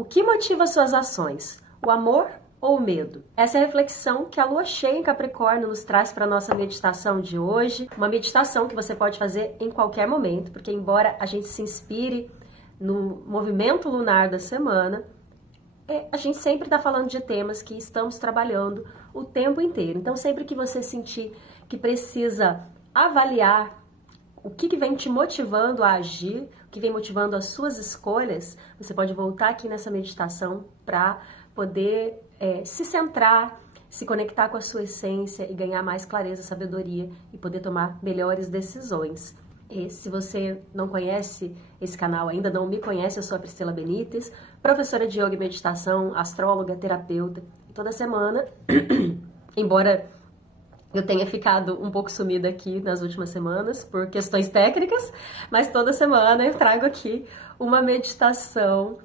O que motiva suas ações? O amor ou o medo? Essa é a reflexão que a lua cheia em Capricórnio nos traz para a nossa meditação de hoje. Uma meditação que você pode fazer em qualquer momento, porque embora a gente se inspire no movimento lunar da semana, a gente sempre está falando de temas que estamos trabalhando o tempo inteiro. Então, sempre que você sentir que precisa avaliar o que vem te motivando a agir, o que vem motivando as suas escolhas, você pode voltar aqui nessa meditação para poder se centrar, se conectar com a sua essência e ganhar mais clareza, sabedoria e poder tomar melhores decisões. E se você não conhece esse canal ainda, não me conhece, eu sou a Priscila Benites, professora de yoga e meditação, astróloga, terapeuta. Toda semana, embora eu tenha ficado um pouco sumida aqui nas últimas semanas por questões técnicas, mas toda semana eu trago aqui uma meditação,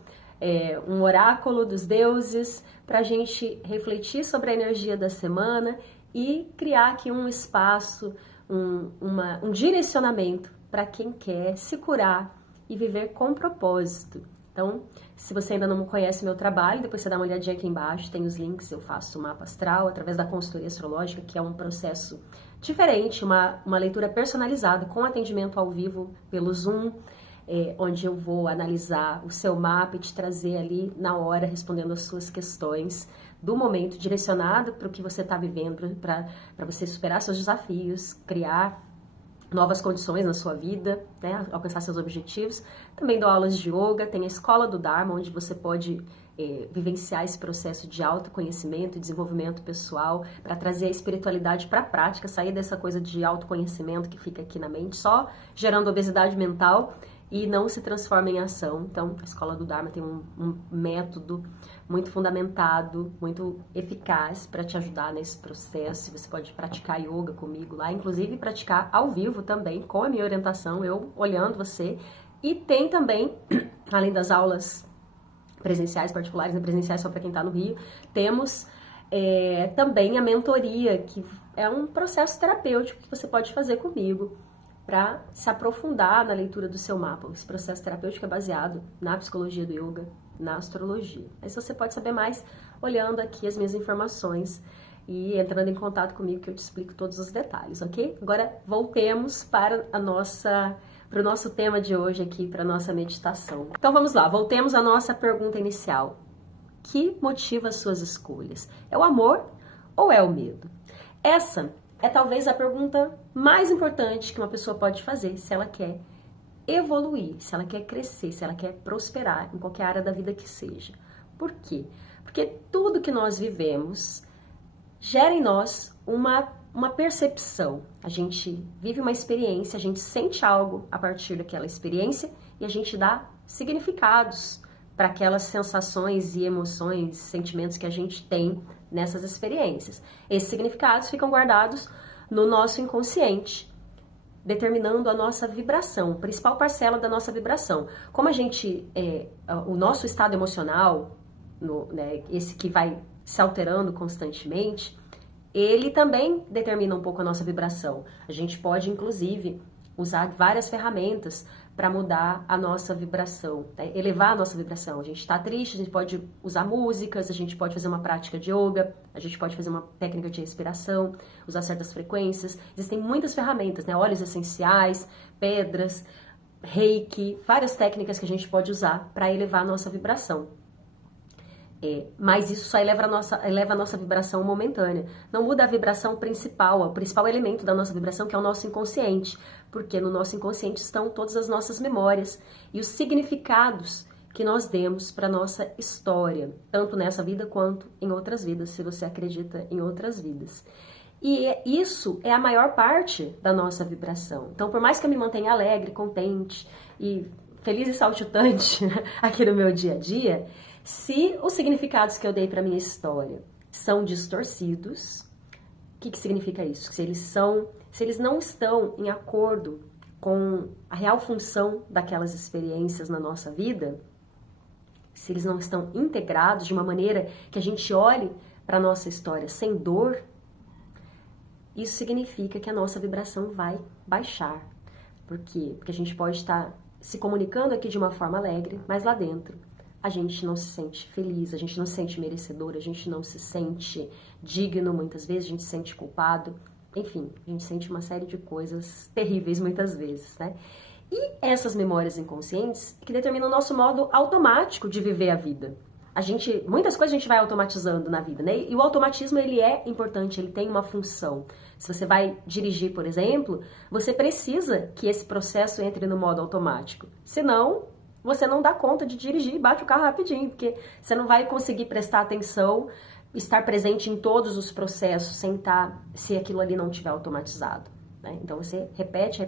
um oráculo dos deuses, para a gente refletir sobre a energia da semana e criar aqui um espaço, um direcionamento para quem quer se curar e viver com propósito. Então, se você ainda não conhece meu trabalho, depois você dá uma olhadinha aqui embaixo, tem os links, eu faço o mapa astral através da consultoria astrológica, que é um processo diferente, uma leitura personalizada com atendimento ao vivo pelo Zoom, onde eu vou analisar o seu mapa e te trazer ali na hora, respondendo as suas questões do momento, direcionado para o que você está vivendo, para você superar seus desafios, criar novas condições na sua vida, né, alcançar seus objetivos. Também dou aulas de yoga, tem a Escola do Dharma, onde você pode vivenciar esse processo de autoconhecimento e desenvolvimento pessoal, para trazer a espiritualidade para a prática, sair dessa coisa de autoconhecimento que fica aqui na mente, só gerando obesidade mental e não se transforma em ação. Então, a Escola do Dharma tem um método muito fundamentado, muito eficaz para te ajudar nesse processo. Você pode praticar yoga comigo lá, inclusive praticar ao vivo também, com a minha orientação, eu olhando você. E tem também, além das aulas presenciais particulares, né, presenciais só para quem está no Rio, temos também a mentoria, que é um processo terapêutico que você pode fazer comigo, para se aprofundar na leitura do seu mapa. Esse processo terapêutico é baseado na psicologia do yoga, na astrologia. Mas você pode saber mais olhando aqui as minhas informações e entrando em contato comigo, que eu te explico todos os detalhes, ok? Agora voltemos para o nosso tema de hoje aqui, para a nossa meditação. Então vamos lá, voltemos à nossa pergunta inicial. O que motiva as suas escolhas? É o amor ou é o medo? Essa é talvez a pergunta mais importante que uma pessoa pode fazer se ela quer evoluir, se ela quer crescer, se ela quer prosperar em qualquer área da vida que seja. Por quê? Porque tudo que nós vivemos gera em nós uma percepção. A gente vive uma experiência, a gente sente algo a partir daquela experiência e a gente dá significados para aquelas sensações e emoções, sentimentos que a gente tem nessas experiências. Esses significados ficam guardados no nosso inconsciente, determinando a nossa vibração, a principal parcela da nossa vibração. Como a gente, o nosso estado emocional, esse que vai se alterando constantemente, ele também determina um pouco a nossa vibração. A gente pode, inclusive, usar várias ferramentas para mudar a nossa vibração, né? Elevar a nossa vibração. A gente está triste, a gente pode usar músicas, a gente pode fazer uma prática de yoga, a gente pode fazer uma técnica de respiração, usar certas frequências. Existem muitas ferramentas, né? Óleos essenciais, pedras, reiki, várias técnicas que a gente pode usar para elevar a nossa vibração. Mas isso só eleva a nossa vibração momentânea. Não muda a vibração principal, o principal elemento da nossa vibração, que é o nosso inconsciente. Porque no nosso inconsciente estão todas as nossas memórias e os significados que nós demos para a nossa história, tanto nessa vida quanto em outras vidas, se você acredita em outras vidas. E isso é a maior parte da nossa vibração. Então, por mais que eu me mantenha alegre, contente e feliz e saltitante aqui no meu dia a dia, se os significados que eu dei para minha história são distorcidos, o que significa isso? Se eles não estão em acordo com a real função daquelas experiências na nossa vida, se eles não estão integrados de uma maneira que a gente olhe para a nossa história sem dor, isso significa que a nossa vibração vai baixar. Por quê? Porque a gente pode estar se comunicando aqui de uma forma alegre, mas lá dentro a gente não se sente feliz, a gente não se sente merecedor, a gente não se sente digno muitas vezes, a gente se sente culpado, enfim, a gente sente uma série de coisas terríveis muitas vezes, né? E essas memórias inconscientes que determinam o nosso modo automático de viver a vida. Muitas coisas a gente vai automatizando na vida, né? E o automatismo, ele é importante, ele tem uma função. Se você vai dirigir, por exemplo, você precisa que esse processo entre no modo automático. Senão, você não dá conta de dirigir e bate o carro rapidinho, porque você não vai conseguir prestar atenção, estar presente em todos os processos se aquilo ali não estiver automatizado. Então você repete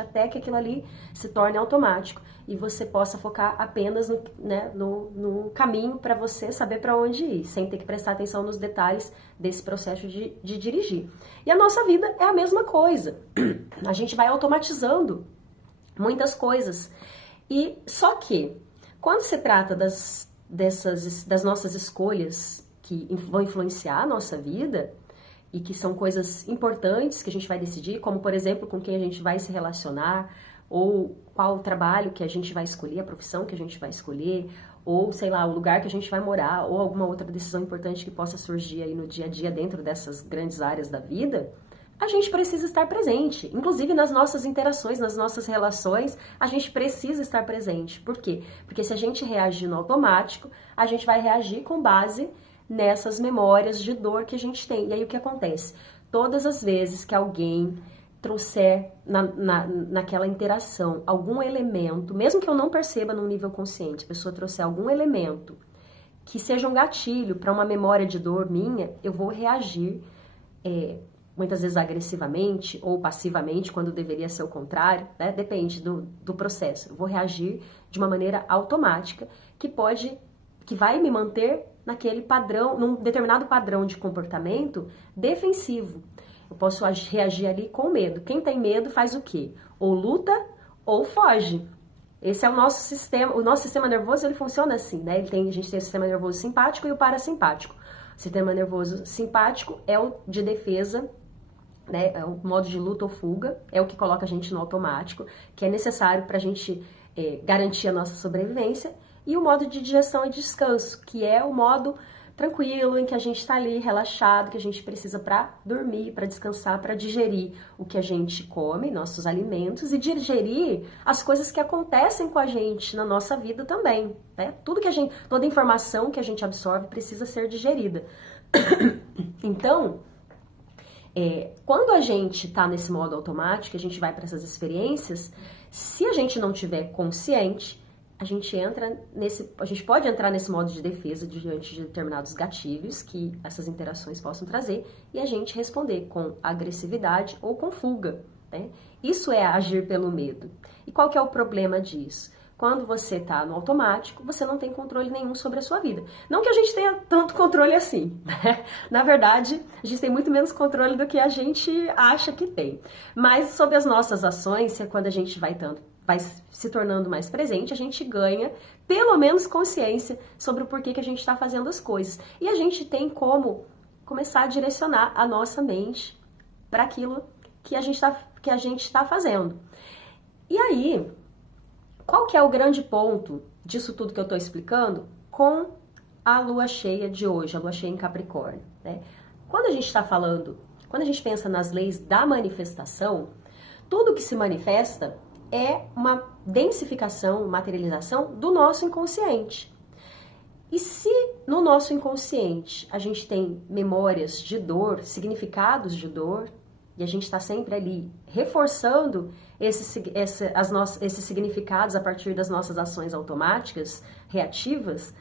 até que aquilo ali se torne automático e você possa focar apenas no caminho para você saber para onde ir, sem ter que prestar atenção nos detalhes desse processo de dirigir. E a nossa vida é a mesma coisa. A gente vai automatizando muitas coisas. E só que, quando se trata das nossas escolhas que vão influenciar a nossa vida, e que são coisas importantes que a gente vai decidir, como, por exemplo, com quem a gente vai se relacionar, ou qual o trabalho que a gente vai escolher, a profissão que a gente vai escolher, ou, sei lá, o lugar que a gente vai morar, ou alguma outra decisão importante que possa surgir aí no dia a dia dentro dessas grandes áreas da vida, a gente precisa estar presente. Inclusive nas nossas interações, nas nossas relações, a gente precisa estar presente. Por quê? Porque se a gente reagir no automático, a gente vai reagir com base nessas memórias de dor que a gente tem. E aí o que acontece? Todas as vezes que alguém trouxer naquela interação algum elemento, mesmo que eu não perceba num nível consciente, a pessoa trouxer algum elemento que seja um gatilho para uma memória de dor minha, eu vou reagir muitas vezes agressivamente ou passivamente, quando deveria ser o contrário, né? Depende do processo. Eu vou reagir de uma maneira automática que vai me manter naquele padrão, num determinado padrão de comportamento defensivo. Eu posso reagir ali com medo. Quem tem medo faz o quê? Ou luta ou foge. Esse é o nosso sistema. O nosso sistema nervoso, ele funciona assim, né? A gente tem o sistema nervoso simpático e o parasimpático. O sistema nervoso simpático é o de defesa, né? É o modo de luta ou fuga, é o que coloca a gente no automático, que é necessário para a gente garantir a nossa sobrevivência. E o modo de digestão e descanso, que é o modo tranquilo, em que a gente está ali relaxado, que a gente precisa para dormir, para descansar, para digerir o que a gente come, nossos alimentos, e digerir as coisas que acontecem com a gente na nossa vida também, né? Toda informação que a gente absorve precisa ser digerida. Então, quando a gente está nesse modo automático, a gente vai para essas experiências, se a gente não tiver consciente, a gente pode entrar nesse modo de defesa diante de determinados gatilhos que essas interações possam trazer e a gente responder com agressividade ou com fuga, né? Isso é agir pelo medo. E qual que é o problema disso? Quando você está no automático, você não tem controle nenhum sobre a sua vida. Não que a gente tenha tanto controle assim, né? Na verdade, a gente tem muito menos controle do que a gente acha que tem. Mas sobre as nossas ações, quando a gente vai se tornando mais presente, a gente ganha pelo menos consciência sobre o porquê que a gente está fazendo as coisas. E a gente tem como começar a direcionar a nossa mente para aquilo que a gente está fazendo. E aí, qual que é o grande ponto disso tudo que eu estou explicando com a lua cheia de hoje, a lua cheia em Capricórnio, né? Quando a gente pensa nas leis da manifestação, tudo que se manifesta é uma densificação, materialização do nosso inconsciente. E se no nosso inconsciente a gente tem memórias de significados de dor, e a gente está sempre ali reforçando esses significados a partir das nossas ações automáticas, reativas,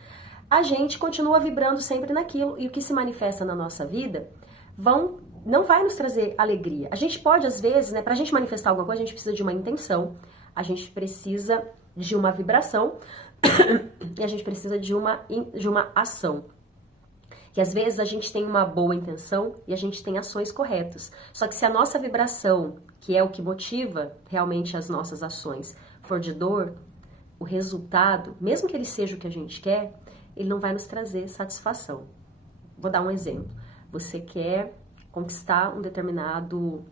a gente continua vibrando sempre naquilo, e o que se manifesta na nossa vida não vai nos trazer alegria. A gente pode, às vezes, né, para a gente manifestar alguma coisa, a gente precisa de uma intenção, a gente precisa de uma vibração e a gente precisa de uma ação. Que às vezes a gente tem uma boa intenção e a gente tem ações corretas. Só que se a nossa vibração, que é o que motiva realmente as nossas ações, for de dor, o resultado, mesmo que ele seja o que a gente quer, ele não vai nos trazer satisfação. Vou dar um exemplo. Você quer conquistar um determinado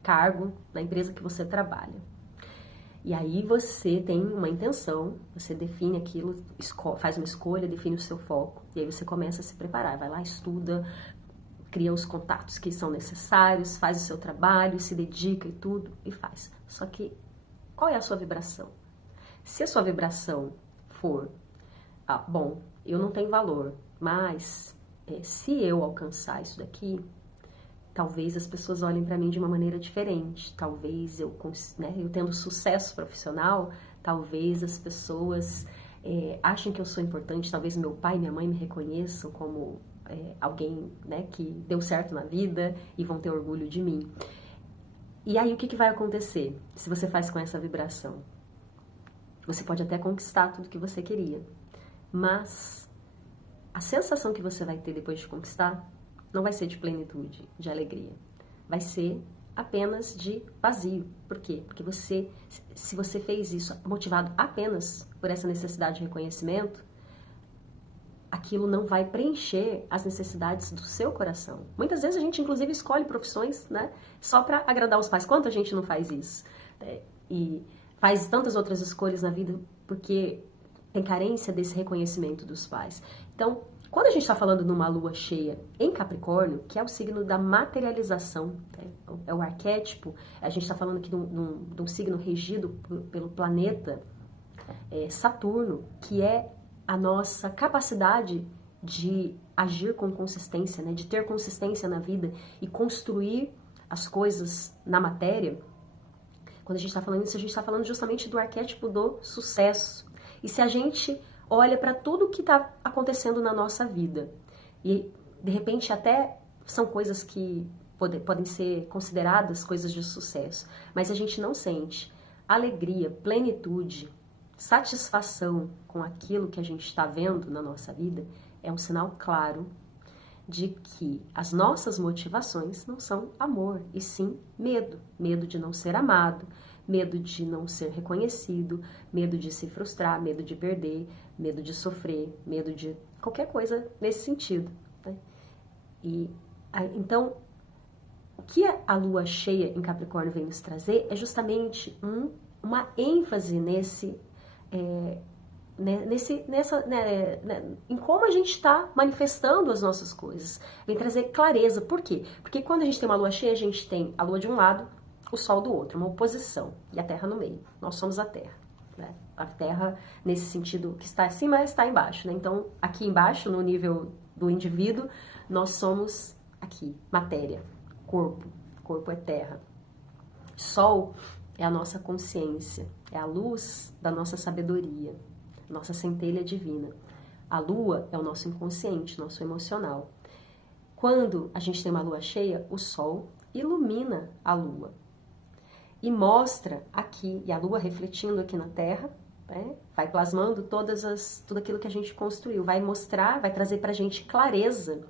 cargo na empresa que você trabalha. E aí você tem uma intenção, você define aquilo, faz uma escolha, define o seu foco. E aí você começa a se preparar, vai lá, estuda, cria os contatos que são necessários, faz o seu trabalho, se dedica e tudo, e faz. Só que, qual é a sua vibração? Se a sua vibração for, bom, eu não tenho valor, mas se eu alcançar isso daqui, talvez as pessoas olhem para mim de uma maneira diferente. Talvez eu tendo sucesso profissional, talvez as pessoas achem que eu sou importante. Talvez meu pai e minha mãe me reconheçam como alguém, né, que deu certo na vida e vão ter orgulho de mim. E aí o que vai acontecer se você faz com essa vibração? Você pode até conquistar tudo que você queria, mas a sensação que você vai ter depois de conquistar não vai ser de plenitude, de alegria. Vai ser apenas de vazio. Por quê? Porque se você fez isso motivado apenas por essa necessidade de reconhecimento, aquilo não vai preencher as necessidades do seu coração. Muitas vezes a gente, inclusive, escolhe profissões, né, só para agradar os pais. Quanta gente não faz isso? E faz tantas outras escolhas na vida porque tem carência desse reconhecimento dos pais. Então, quando a gente está falando numa lua cheia em Capricórnio, que é o signo da materialização, é o arquétipo, a gente está falando aqui de um signo regido pelo planeta Saturno, que é a nossa capacidade de agir com consistência, né, de ter consistência na vida e construir as coisas na matéria. Quando a gente está falando isso, a gente está falando justamente do arquétipo do sucesso. E se a gente olha para tudo que está acontecendo na nossa vida e, de repente, até são coisas que podem ser consideradas coisas de sucesso, mas a gente não sente alegria, plenitude, satisfação com aquilo que a gente está vendo na nossa vida, é um sinal claro de que as nossas motivações não são amor, e sim medo. Medo de não ser amado, medo de não ser reconhecido, medo de se frustrar, medo de perder, medo de sofrer, medo de qualquer coisa nesse sentido, né? Então, o que a lua cheia em Capricórnio vem nos trazer é justamente uma ênfase em como a gente está manifestando as nossas coisas. Vem trazer clareza. Por quê? Porque quando a gente tem uma lua cheia, a gente tem a lua de um lado, o sol do outro, uma oposição, e a Terra no meio. Nós somos a Terra, né? A Terra, nesse sentido, que está acima, está embaixo, né? Então, aqui embaixo, no nível do indivíduo, nós somos aqui, matéria, corpo. Corpo é terra. Sol é a nossa consciência, é a luz da nossa sabedoria, nossa centelha divina. A lua é o nosso inconsciente, nosso emocional. Quando a gente tem uma lua cheia, o sol ilumina a lua e mostra aqui, e a lua refletindo aqui na Terra, né, vai plasmando tudo aquilo que a gente construiu, vai mostrar, vai trazer pra gente clareza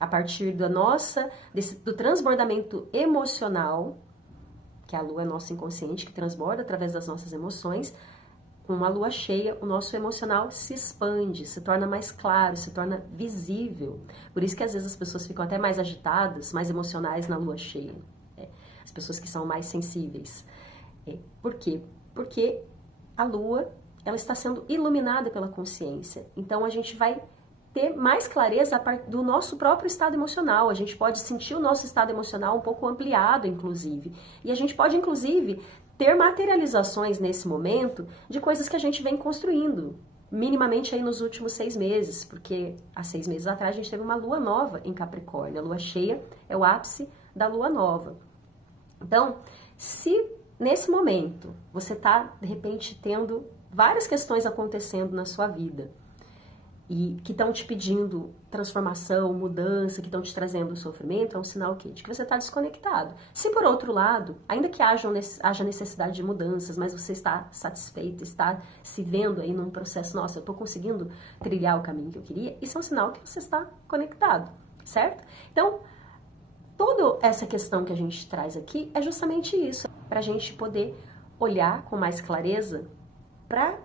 a partir do transbordamento emocional, que a lua é nosso inconsciente, que transborda através das nossas emoções. Com uma lua cheia, o nosso emocional se expande, se torna mais claro, se torna visível. Por isso que às vezes as pessoas ficam até mais agitadas, mais emocionais na lua cheia. As pessoas que são mais sensíveis. Por quê? Porque a lua, ela está sendo iluminada pela consciência. Então a gente vai ter mais clareza do nosso próprio estado emocional. A gente pode sentir o nosso estado emocional um pouco ampliado, inclusive. E a gente pode, inclusive, ter materializações nesse momento de coisas que a gente vem construindo, minimamente aí nos últimos 6 meses, porque há 6 meses atrás a gente teve uma lua nova em Capricórnio. A lua cheia é o ápice da lua nova. Então, se nesse momento você está, de repente, tendo várias questões acontecendo na sua vida e que estão te pedindo transformação, mudança, que estão te trazendo sofrimento, é um sinal de que você está desconectado. Se, por outro lado, ainda que haja necessidade de mudanças, mas você está satisfeito, está se vendo aí num processo, nossa, eu estou conseguindo trilhar o caminho que eu queria, isso é um sinal que você está conectado, certo? Então, toda essa questão que a gente traz aqui é justamente isso, para a gente poder olhar com mais clareza para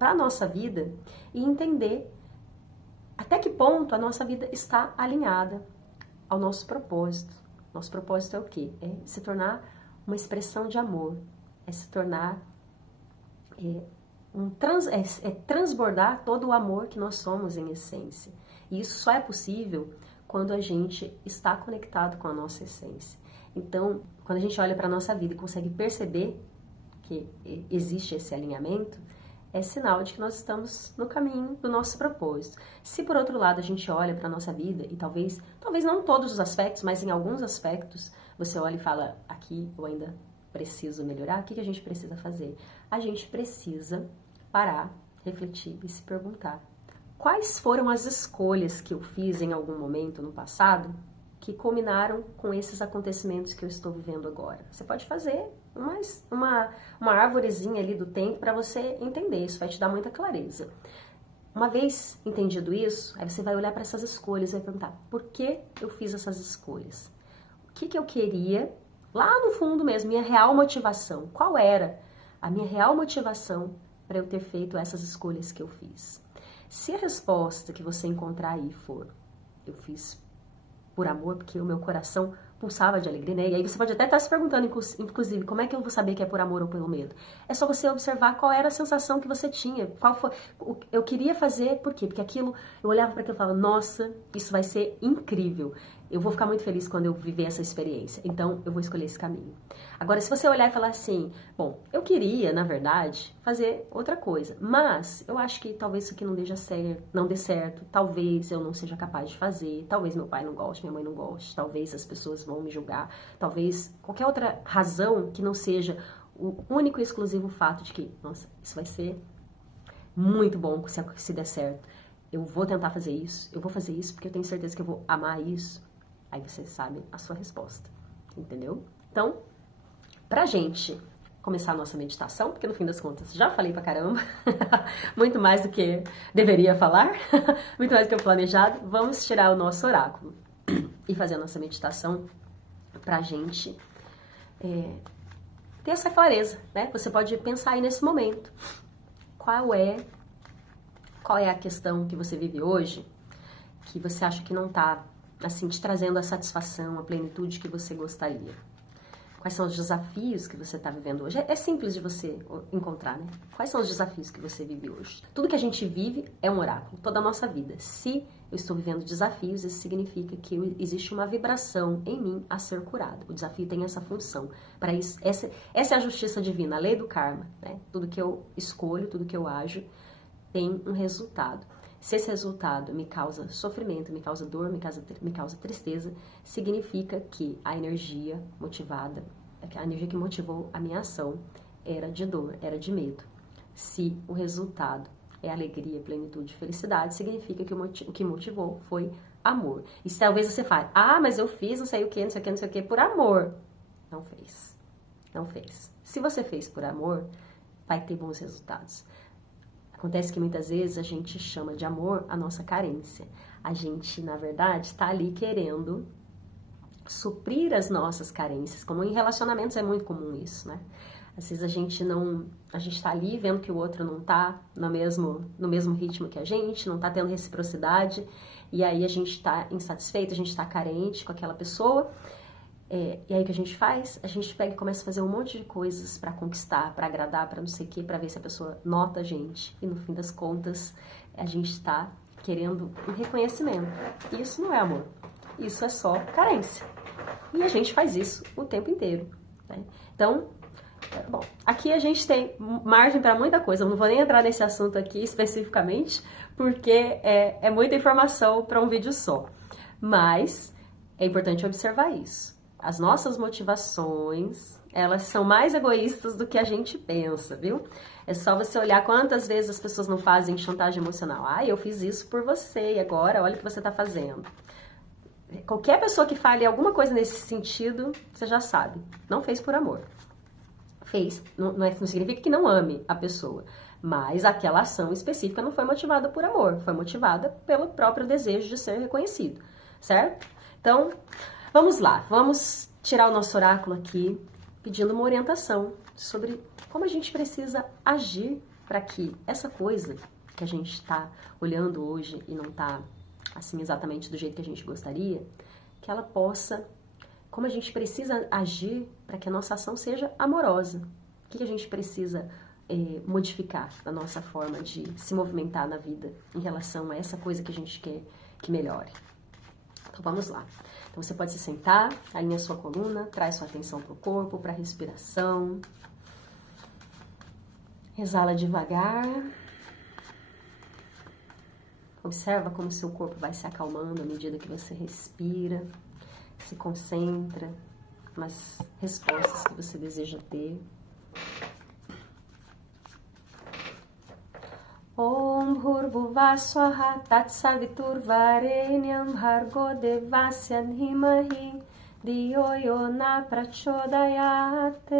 a nossa vida e entender até que ponto a nossa vida está alinhada ao nosso propósito. Nosso propósito é o quê? É se tornar uma expressão de amor, é se tornar é transbordar todo o amor que nós somos em essência. E isso só é possível quando a gente está conectado com a nossa essência. Então, quando a gente olha para a nossa vida e consegue perceber que existe esse alinhamento, é sinal de que nós estamos no caminho do nosso propósito. Se por outro lado a gente olha para a nossa vida e talvez não em todos os aspectos, mas em alguns aspectos, você olha e fala, aqui eu ainda preciso melhorar, o que a gente precisa fazer? A gente precisa parar, refletir e se perguntar, quais foram as escolhas que eu fiz em algum momento no passado que culminaram com esses acontecimentos que eu estou vivendo agora? Você pode fazer uma árvorezinha ali do tempo para você entender, isso vai te dar muita clareza. Uma vez entendido isso, aí você vai olhar para essas escolhas e vai perguntar, por que eu fiz essas escolhas? O que eu queria, lá no fundo mesmo, minha real motivação? Qual era a minha real motivação para eu ter feito essas escolhas que eu fiz? Se a resposta que você encontrar aí for, eu fiz por amor, porque o meu coração pulsava de alegria, né? E aí você pode até estar se perguntando, inclusive, como é que eu vou saber que é por amor ou pelo medo? É só você observar qual era a sensação que você tinha, qual foi, eu queria fazer, por quê? Porque aquilo, eu olhava para aquilo e falava, nossa, isso vai ser incrível. Eu vou ficar muito feliz quando eu viver essa experiência, então eu vou escolher esse caminho. Agora, se você olhar e falar assim, bom, eu queria, na verdade, fazer outra coisa, mas eu acho que talvez isso aqui não dê certo, talvez eu não seja capaz de fazer, talvez meu pai não goste, minha mãe não goste, talvez as pessoas vão me julgar, talvez qualquer outra razão que não seja o único e exclusivo fato de que, nossa, isso vai ser muito bom se der certo. Eu vou tentar fazer isso, eu vou fazer isso porque eu tenho certeza que eu vou amar isso. Aí você sabe a sua resposta, entendeu? Então, pra gente começar a nossa meditação, porque no fim das contas já falei pra caramba, muito mais do que deveria falar, muito mais do que o planejado, vamos tirar o nosso oráculo e fazer a nossa meditação pra gente ter essa clareza, né? Você pode pensar aí nesse momento, qual é a questão que você vive hoje, que você acha que não tá assim, te trazendo a satisfação, a plenitude que você gostaria. Quais são os desafios que você está vivendo hoje? É simples de você encontrar, né? Quais são os desafios que você vive hoje? Tudo que a gente vive é um oráculo, toda a nossa vida. Se eu estou vivendo desafios, isso significa que existe uma vibração em mim a ser curada. O desafio tem essa função. Para isso, essa é a justiça divina, a lei do karma, né? Tudo que eu escolho, tudo que eu ajo, tem um resultado. Se esse resultado me causa sofrimento, me causa dor, me causa tristeza, significa que a energia motivada, a energia que motivou a minha ação era de dor, era de medo. Se o resultado é alegria, plenitude, felicidade, significa que o que motivou foi amor. E se talvez você fale, mas eu fiz não sei o que, não sei o que, não sei o que, por amor. Não fez. Não fez. Se você fez por amor, vai ter bons resultados. Acontece que muitas vezes a gente chama de amor a nossa carência. A gente, na verdade, está ali querendo suprir as nossas carências. Como em relacionamentos é muito comum isso, né? Às vezes a gente está ali vendo que o outro não está no mesmo ritmo que a gente, não está tendo reciprocidade, e aí a gente está insatisfeito, a gente está carente com aquela pessoa. E aí o que a gente faz? A gente pega e começa a fazer um monte de coisas pra conquistar, pra agradar, pra não sei o que, pra ver se a pessoa nota a gente. E no fim das contas, a gente tá querendo um reconhecimento. Isso não é amor. Isso é só carência. E a gente faz isso o tempo inteiro, né? Então, bom, aqui a gente tem margem pra muita coisa. Eu não vou nem entrar nesse assunto aqui especificamente, porque é muita informação pra um vídeo só. Mas é importante observar isso. As nossas motivações, elas são mais egoístas do que a gente pensa, viu? É só você olhar quantas vezes as pessoas não fazem chantagem emocional. Eu fiz isso por você e agora olha o que você tá fazendo. Qualquer pessoa que fale alguma coisa nesse sentido, você já sabe. Não fez por amor. Fez, não significa que não ame a pessoa. Mas aquela ação específica não foi motivada por amor. Foi motivada pelo próprio desejo de ser reconhecido, certo? Então, vamos lá, vamos tirar o nosso oráculo aqui, pedindo uma orientação sobre como a gente precisa agir para que essa coisa que a gente está olhando hoje e não está assim exatamente do jeito que a gente gostaria, que ela possa, como a gente precisa agir para que a nossa ação seja amorosa. O que a gente precisa modificar na nossa forma de se movimentar na vida em relação a essa coisa que a gente quer que melhore. Então vamos lá. Então você pode se sentar, alinha sua coluna, traz sua atenção para o corpo, para a respiração. Exala devagar. Observa como seu corpo vai se acalmando à medida que você respira, se concentra nas respostas que você deseja ter. Om Bhurvuvah Swaha Tatsaviturvarenyam Bhargo Devasya Dhimahi Dhiyo Yona Prachodayate.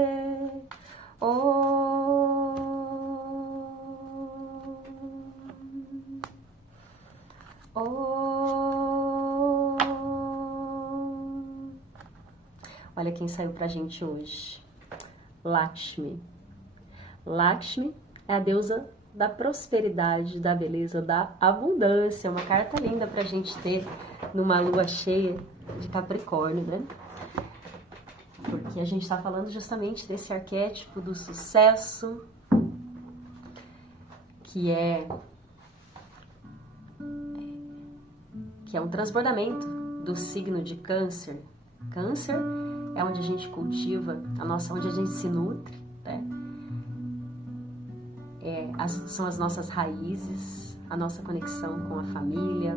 Olha quem saiu pra gente hoje. Lakshmi. Lakshmi é a deusa da prosperidade, da beleza, da abundância. Uma carta linda pra gente ter numa lua cheia de Capricórnio, né? Porque a gente tá falando justamente desse arquétipo do sucesso, que é um transbordamento do signo de Câncer. Câncer é onde a gente cultiva onde a gente se nutre, né? São as nossas raízes, a nossa conexão com a família,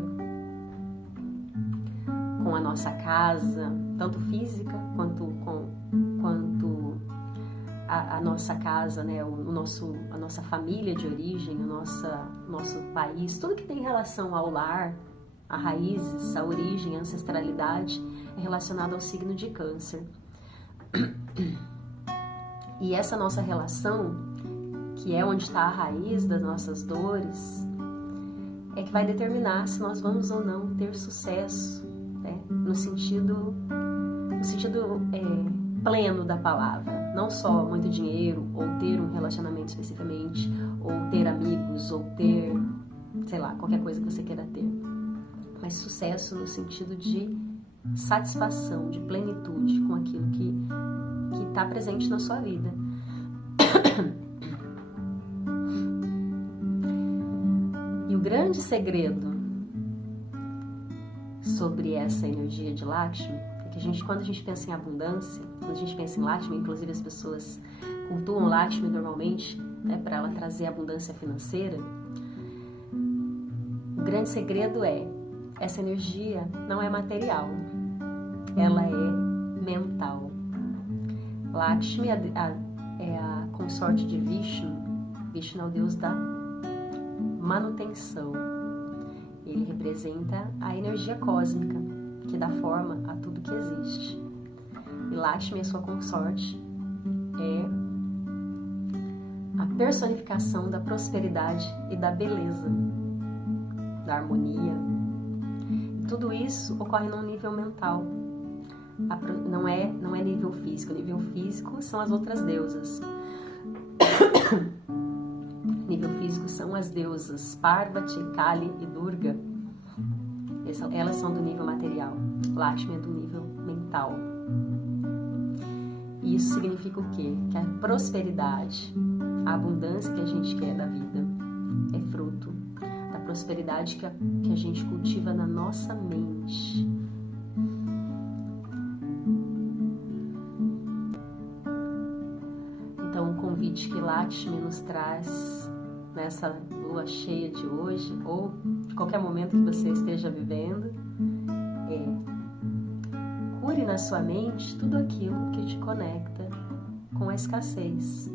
com a nossa casa, tanto física quanto a nossa casa, né? A nossa família de origem, o nosso país, tudo que tem relação ao lar, a raízes, a origem, a ancestralidade, é relacionado ao signo de Câncer. E essa nossa relação, que é onde está a raiz das nossas dores, é que vai determinar se nós vamos ou não ter sucesso, né? No sentido pleno da palavra. Não só muito dinheiro, ou ter um relacionamento especificamente, ou ter amigos, ou ter, sei lá, qualquer coisa que você queira ter. Mas sucesso no sentido de satisfação, de plenitude com aquilo que está presente na sua vida. E o grande segredo sobre essa energia de Lakshmi é que quando a gente pensa em abundância, quando a gente pensa em Lakshmi, inclusive as pessoas cultuam Lakshmi normalmente, né, para ela trazer abundância financeira. O grande segredo é: essa energia não é material, ela é mental. Lakshmi é a consorte de Vishnu. Vishnu é o deus da manutenção. Ele representa a energia cósmica, que dá forma a tudo que existe. E Lakshmi, a sua consorte, é a personificação da prosperidade e da beleza, da harmonia. Tudo isso ocorre num nível mental, não é nível físico. O nível físico são as outras deusas. Nível físico são as deusas Parvati, Kali e Durga. Elas são do nível material. Lakshmi é do nível mental. E isso significa o quê? Que a prosperidade, a abundância que a gente quer da vida é fruto da prosperidade que a gente cultiva na nossa mente. Então, o convite que Lakshmi nos traz nessa lua cheia de hoje, ou de qualquer momento que você esteja vivendo, é: cure na sua mente tudo aquilo que te conecta com a escassez.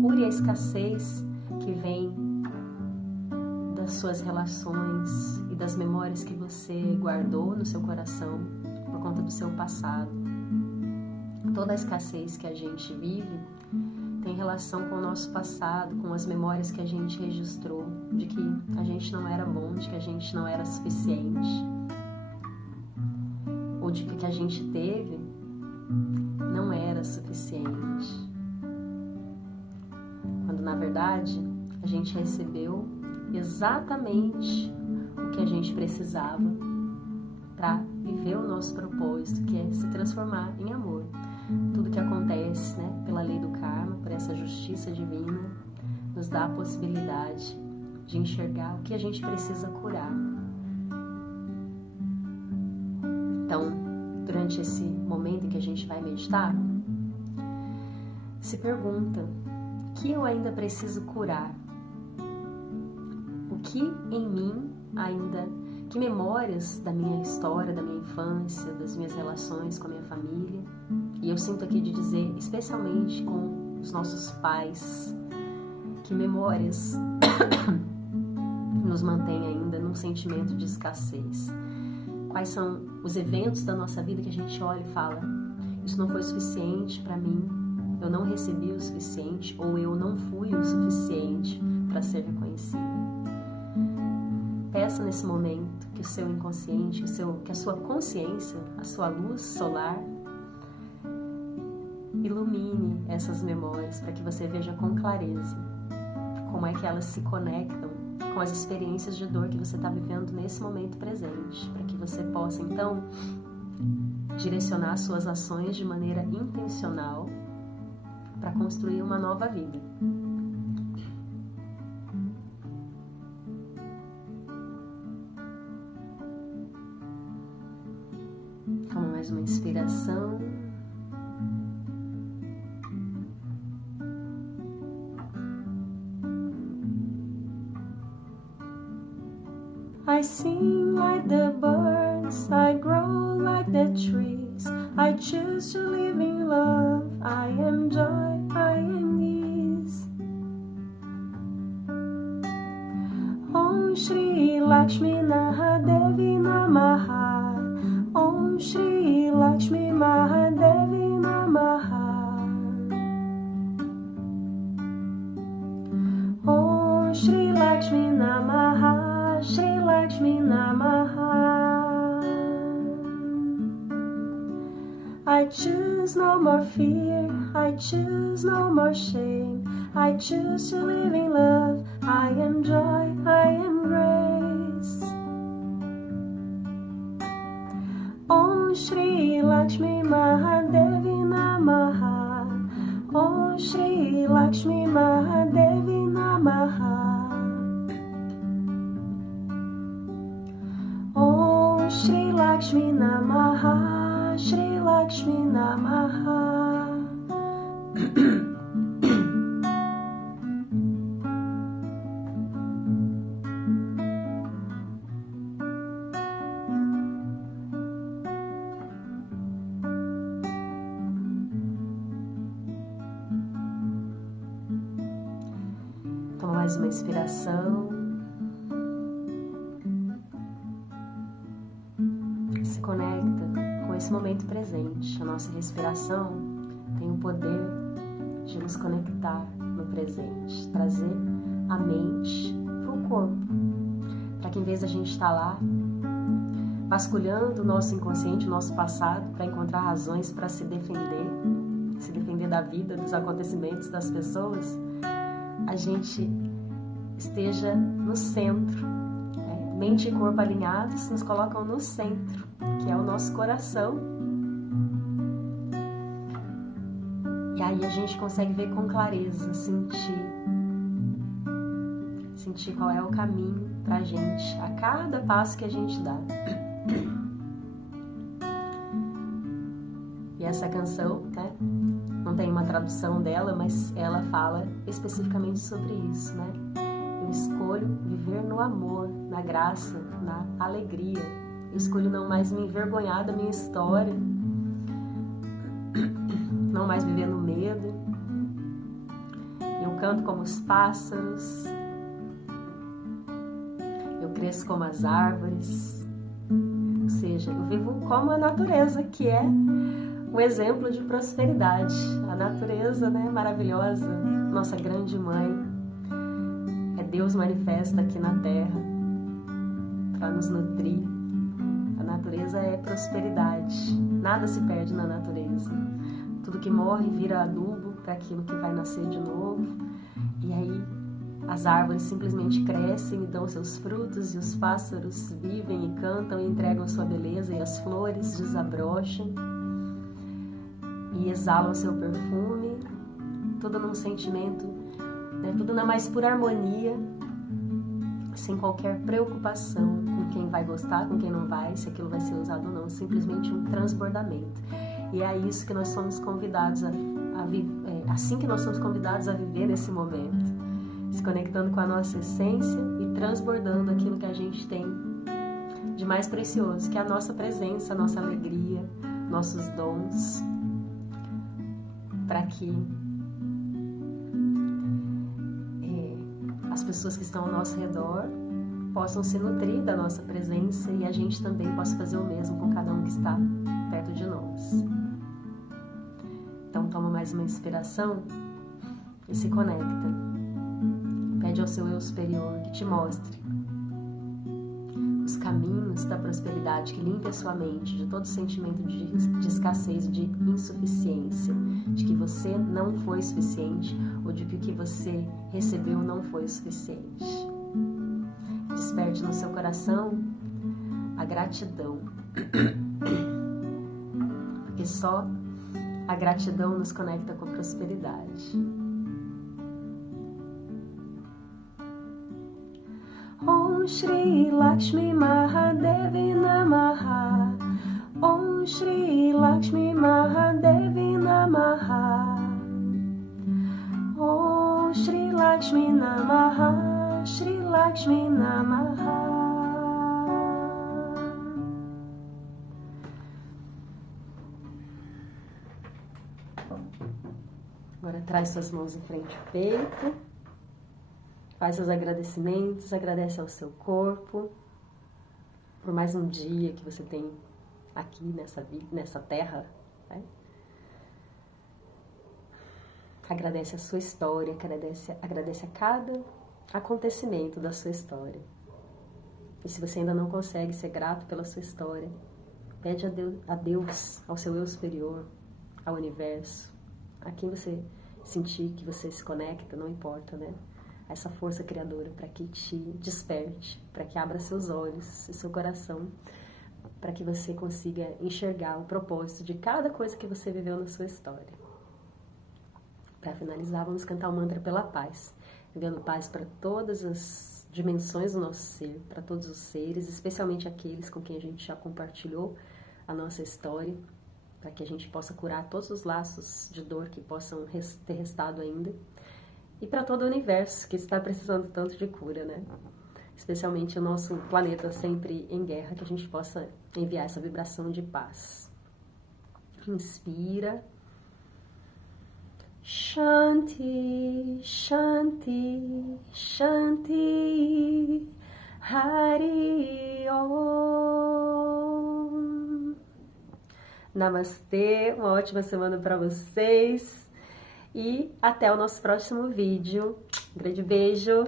Cure a escassez que vem das suas relações e das memórias que você guardou no seu coração por conta do seu passado. Toda a escassez que a gente vive tem relação com o nosso passado, com as memórias que a gente registrou, de que a gente não era bom, de que a gente não era suficiente, ou de que o que a gente teve não era suficiente. Quando, na verdade, a gente recebeu exatamente o que a gente precisava para viver o nosso propósito, que é se transformar em amor. Tudo que acontece, né, pela lei do karma, por essa justiça divina, nos dá a possibilidade de enxergar o que a gente precisa curar. Então, durante esse momento em que a gente vai meditar, se pergunta: o que eu ainda preciso curar? O que em mim ainda, que memórias da minha história, da minha infância, das minhas relações com a minha família, e eu sinto aqui de dizer, especialmente com os nossos pais, que memórias nos mantêm ainda num sentimento de escassez. Quais são os eventos da nossa vida que a gente olha e fala: isso não foi suficiente para mim, eu não recebi o suficiente, ou eu não fui o suficiente para ser reconhecida. Peça nesse momento que o seu inconsciente, que a sua consciência, a sua luz solar, ilumine essas memórias para que você veja com clareza como é que elas se conectam com as experiências de dor que você está vivendo nesse momento presente, para que você possa então direcionar suas ações de maneira intencional para construir uma nova vida. Toma mais uma inspiração. I sing like the birds, I grow like the trees, I choose to live in love, I am joy, I am ease. Om Shri Lakshmi Mahadevi Namaha, Om Shri Lakshmi Mahadevi Namaha, Om Shri Lakshmi Namaha, Shri Lakshmi Namaha. I choose no more fear, I choose no more shame, I choose to live in love, I am joy, I am grace. Om Shri Lakshmi Mahadevi Namaha, Om Shri Lakshmi Mahadevi Namaha, Om Shri Lakshmi Namaha, Shri Lakshmi Namaha. Toma mais uma inspiração. Se conecta com esse momento presente. A nossa respiração tem o poder de nos conectar no presente, trazer a mente para o corpo, para que em vez da gente estar lá vasculhando o nosso inconsciente, o nosso passado, para encontrar razões para se defender da vida, dos acontecimentos, das pessoas, a gente esteja no centro. Mente e corpo alinhados nos colocam no centro, que é o nosso coração. E aí a gente consegue ver com clareza, sentir qual é o caminho pra gente, a cada passo que a gente dá. E essa canção, né, não tem uma tradução dela, mas ela fala especificamente sobre isso, né? Eu escolho viver no amor, na graça, na alegria. Eu escolho não mais me envergonhar da minha história, não mais viver no medo. Eu canto como os pássaros, eu cresço como as árvores, ou seja, eu vivo como a natureza, que é um exemplo de prosperidade. A natureza, né, maravilhosa, nossa grande mãe. Deus manifesta aqui na Terra para nos nutrir. A natureza é prosperidade. Nada se perde na natureza. Tudo que morre vira adubo para aquilo que vai nascer de novo. E aí as árvores simplesmente crescem e dão seus frutos, e os pássaros vivem e cantam e entregam sua beleza, e as flores desabrocham e exalam seu perfume, tudo num sentimento né? Tudo na mais pura harmonia, sem qualquer preocupação com quem vai gostar, com quem não vai, se aquilo vai ser usado ou não, simplesmente um transbordamento. E é isso que nós somos convidados a viver, assim que nós somos convidados a viver nesse momento, se conectando com a nossa essência e transbordando aquilo que a gente tem de mais precioso, que é a nossa presença, a nossa alegria, nossos dons, para que as pessoas que estão ao nosso redor possam se nutrir da nossa presença e a gente também possa fazer o mesmo com cada um que está perto de nós. Então toma mais uma inspiração e se conecta. Pede ao seu eu superior que te mostre os caminhos da prosperidade, que limpe a sua mente de todo sentimento de escassez e de insuficiência, de que você não foi suficiente ou de que o que você recebeu não foi o suficiente. Desperte no seu coração a gratidão, porque só a gratidão nos conecta com a prosperidade. Om Shri Lakshmi Mahadevi Namaha. Om Shri Lakshmi Mahadevi Namaha. Om Shri Lakshmi Namaha. Shri Lakshmi Namaha. Agora traz suas mãos em frente ao peito. Faz seus agradecimentos, agradece ao seu corpo por mais um dia que você tem aqui nessa terra, né? Agradece a sua história, agradece a cada acontecimento da sua história. E se você ainda não consegue ser grato pela sua história, pede a Deus, ao seu eu superior, ao universo, a quem você sentir que você se conecta, não importa, né? Essa força criadora para que te desperte, para que abra seus olhos e seu coração, para que você consiga enxergar o propósito de cada coisa que você viveu na sua história. Para finalizar, vamos cantar o mantra pela paz, enviando paz para todas as dimensões do nosso ser, para todos os seres, especialmente aqueles com quem a gente já compartilhou a nossa história, para que a gente possa curar todos os laços de dor que possam ter restado ainda. E para todo o universo que está precisando tanto de cura, né? Especialmente o nosso planeta sempre em guerra, que a gente possa enviar essa vibração de paz. Inspira. Shanti, Shanti, Shanti, Hari Om. Namastê, uma ótima semana para vocês. E até o nosso próximo vídeo. Um grande beijo!